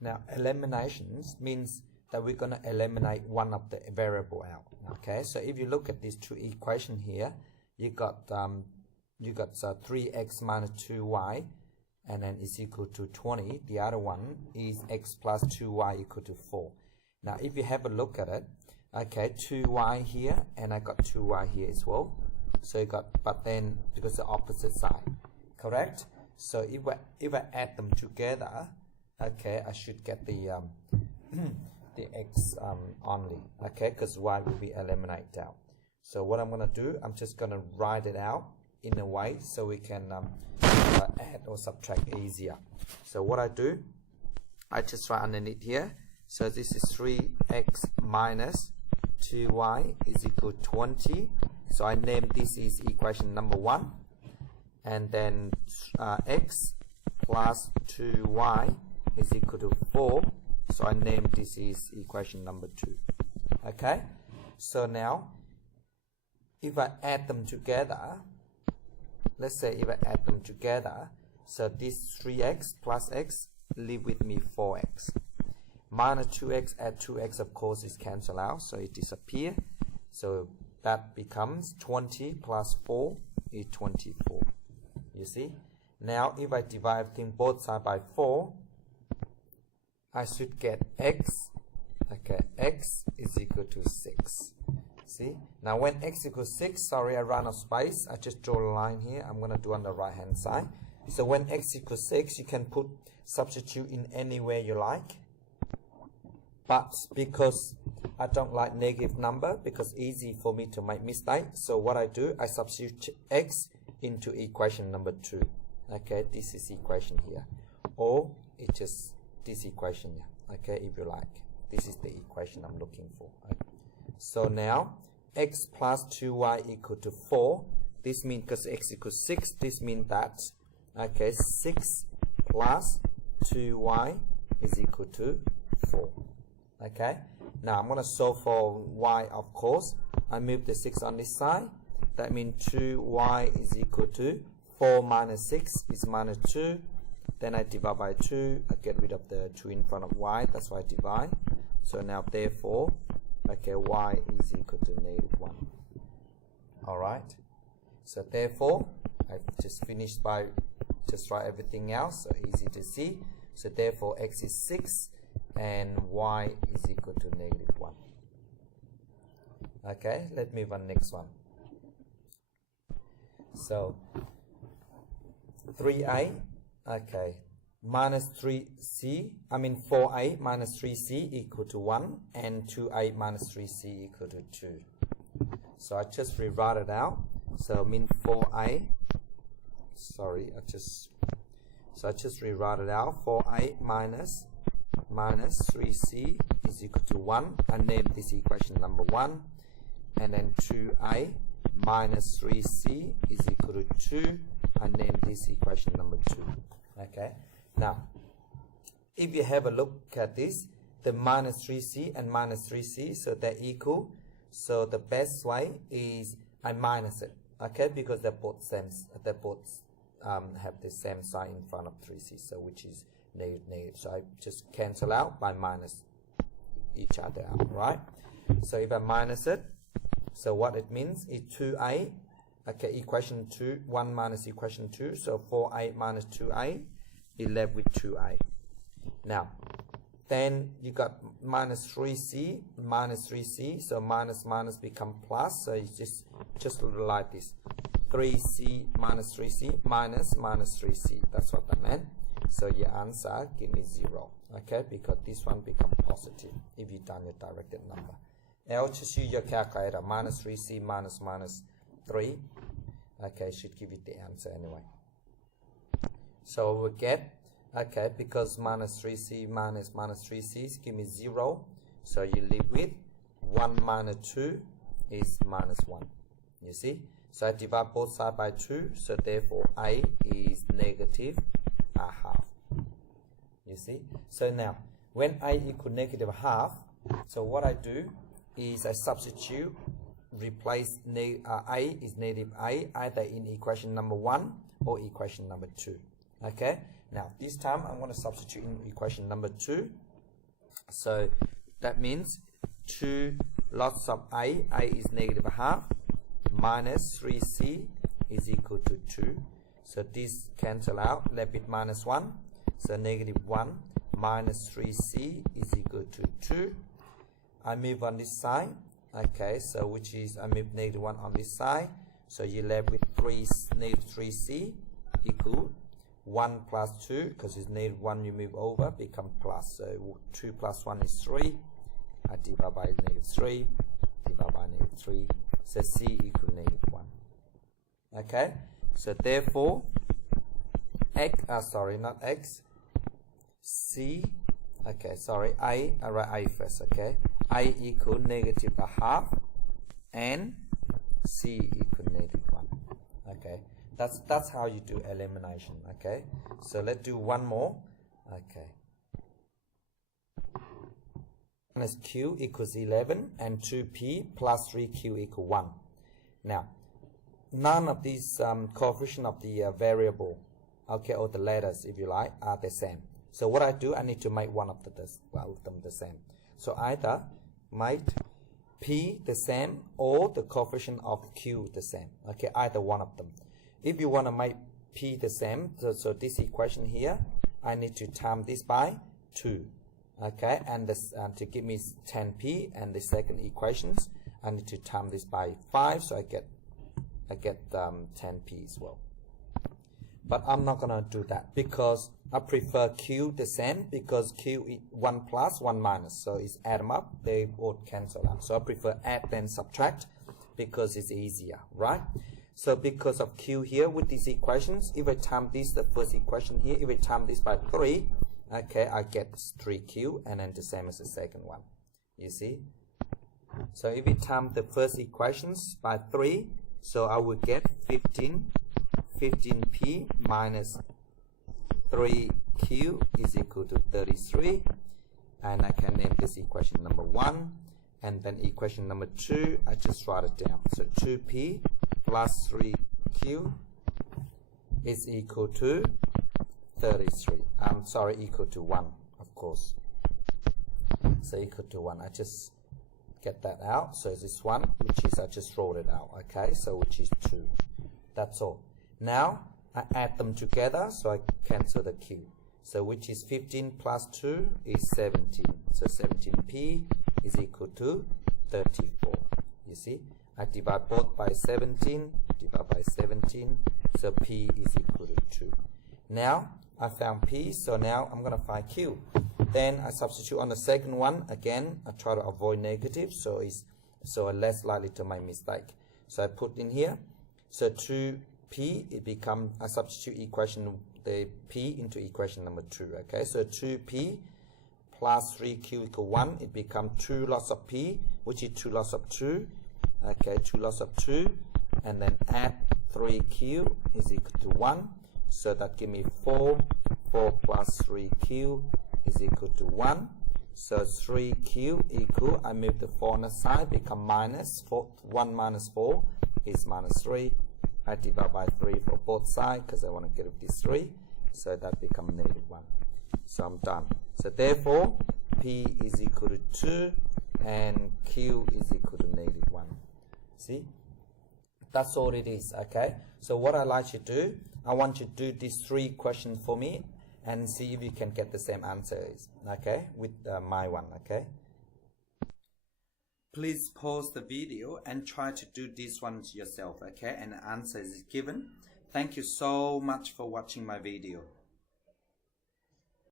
Now eliminations means that we're going to eliminate one of the variable out. Okay, so if you look at these two equations here, you got 3x minus 2y, and then is equal to 20. The other one is x plus 2y equal to 4. Now if you have a look at it, okay, 2y here, and I got 2y here as well. So you got, but then because the opposite side, correct? So if I add them together, okay, I should get the the x only, okay, because y will be eliminated out. So what I'm gonna do, I'm just gonna write it out in a way so we can add or subtract easier. So what I do, I just write underneath here. So this is 3x minus 2y is equal to 20. So I name this is equation number 1, and then x plus 2y is equal to 4. So I name this is equation number 2. Okay, so now if I add them together, let's say if I add them together, so this 3x plus x leave with me 4x. Minus 2x add 2x, of course, is cancel out, so it disappear. So that becomes 20 plus 4 is 24. You see? Now if I divide everything both sides by 4, I should get x. Okay, x is equal to 6. See? Now when x equals 6, sorry, I ran out of space. I just draw a line here. I'm going to do on the right hand side. So when x equals 6, you can substitute in any way you like. But because I don't like negative number, because easy for me to make mistake, so what I do, I substitute x into equation number 2. Okay, this is equation here. Or it's just this equation here. Okay, if you like. This is the equation I'm looking for. Okay. So now x plus 2y equal to 4. This means because x equals 6, this means that, okay, 6 plus 2y is equal to 4. Okay, now I'm going to solve for y, of course. I move the 6 on this side. That means 2y is equal to 4 minus 6 is minus 2. Then I divide by 2. I get rid of the 2 in front of y. That's why I divide. So now, therefore, okay, y is equal to -1. Alright. So therefore, I've just finished by just write everything else. So easy to see. So therefore, x is 6. And y is equal to -1. Okay, let's move on next one. So 3a, okay, minus 3c, 4a minus 3c equal to 1, and 2a minus 3c equal to 2. So I just rewrite it out. So mean 4a, sorry, I just rewrite it out. 4a minus 3c is equal to 1. I name this equation number 1. And then 2a minus 3c is equal to 2. I name this equation number 2. Okay. Now, if you have a look at this, the minus 3c and minus 3c, so they're equal. So the best way is I minus it. Okay, because they're both same. They both have the same sign in front of 3c, so which is negative. So I just cancel out by minus each other out, right? So if I minus it, so what it means is 2a, okay, equation 2, 1 minus equation 2, so 4a minus 2a, you left with 2a. Now, then you got minus 3c, so minus become plus, so it's just like this. 3c minus 3c minus 3c, that's what I meant. So your answer give me 0, okay, because this one become positive if you done your directed number. Else just use your calculator, minus 3c minus 3, okay, should give you the answer anyway. So we get, okay, because minus 3c minus 3c give me 0, so you leave with 1 minus 2 is minus 1, you see. So I divide both sides by 2, so therefore a is negative a half. You see? So now, when a equal negative half, so what I do is I substitute, replace a is negative a, either in equation number 1 or equation number 2. Okay? Now this time I'm going to substitute in equation number 2. So that means 2 lots of a is negative a half, minus 3c is equal to 2. So this cancel out, left with minus 1. So negative 1 minus 3c is equal to 2. I move on this side. Okay, so which is I move negative 1 on this side. So you left with negative 3c equal 1 plus 2, because it's negative 1 you move over, become plus. So 2 plus 1 is 3. I divide by negative 3, divide by negative 3. So c equal negative 1. Okay, so therefore c, okay, sorry, I write a first, okay, I equal negative a half and c equal negative 1. Okay, that's how you do elimination. Okay, so let's do one more. Okay, minus q equals 11 and 2p plus 3q equal 1. Now none of these coefficient of the variable, okay, or the letters if you like, are the same. So what I do, I need to make one of them the same. So either make p the same or the coefficient of q the same. Okay, either one of them. If you want to make p the same, so this equation here, I need to times this by 2. Okay, and this to give me 10p, and the second equations, I need to times this by 5, so I get 10p as well. But I'm not gonna do that because I prefer q the same, because q is 1 plus 1 minus, so it's add them up, they both cancel out. So I prefer add then subtract because it's easier, right? So because of q here with these equations, if I times this, the first equation here, if I times this by 3, okay, I get 3q, and then the same as the second one. You see? So if we times the first equations by 3, so I will get 15p minus 3q is equal to 33, and I can name this equation number 1, and then equation number 2, I just write it down. So 2p plus 3q is equal to 33. I'm sorry, equal to 1, of course. So equal to 1. I just get that out. So this one, which is, I just wrote it out. Okay, so which is 2. That's all. Now I add them together, so I cancel the q. So which is 15 plus 2 is 17. So 17p is equal to 34. You see, I divide both by 17, divide by 17, so p is equal to 2. Now I found p, so now I'm going to find q. Then I substitute on the second one. Again, I try to avoid negative, so I'm less likely to make mistake. So I put in here, so 2p, it become, I substitute the p into equation number 2. Okay, so 2p plus 3q equal 1, it becomes 2 lots of p, which is 2 lots of 2. Okay, 2 lots of 2, and then add 3q is equal to 1. So that give me 4 plus 3q is equal to 1. So 3q equal, I move the 4 on the side, become minus 4. 1 minus 4 is minus 3. I divide by 3 for both sides because I want to get rid of this 3. So that becomes negative 1. So I'm done. So therefore, p is equal to 2 and q is equal to negative 1. See? That's all it is, okay? So what I like you to do, I want you to do these 3 questions for me and see if you can get the same answers, okay, with my one, okay? Please pause the video and try to do this one yourself, okay? And the answer is given. Thank you so much for watching my video.